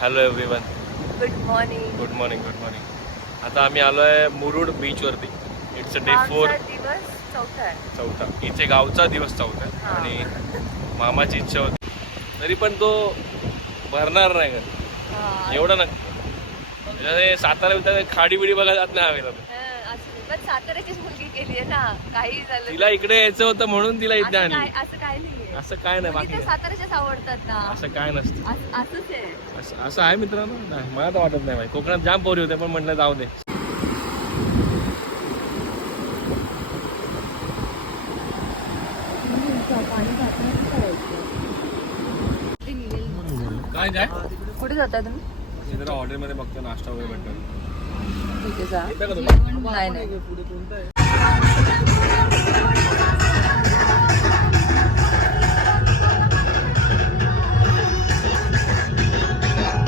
Hello everyone. Good morning. Good morning. Good morning. आता आम्ही आलो आहे मुरुड बीचवरती. It's day 4. दिवस चौथा. इथे गावचा दिवस चौथा आहे हा. आणि मामाची इच्छा होती तरी पण तो भरणार नाही का एवढं ना. सातारा बितारा खाडी बिडी बघायला जात नाही हवेला. पण साताऱ्याचीच मुलगी केली आहे ना, काही झालं तिला इकडे यायचं होतं म्हणून तिला इथे आणली. असं काय नाहीये. असं काय नाही बाकी साताऱ्याच्याच आवडतात ना. असं काय नसतं. असंच आहे. असं आहे मित्रांनो. नाही मला तर वाटत नाही. कोकणात जाम पोरी होते पण म्हटलं जाऊ दे. काय काय कुठे जाता तुम्ही? जरा हॉटेलमध्ये बघतो नाश्ता वगैरे भेटतो. तिथे जा. नाही नाही.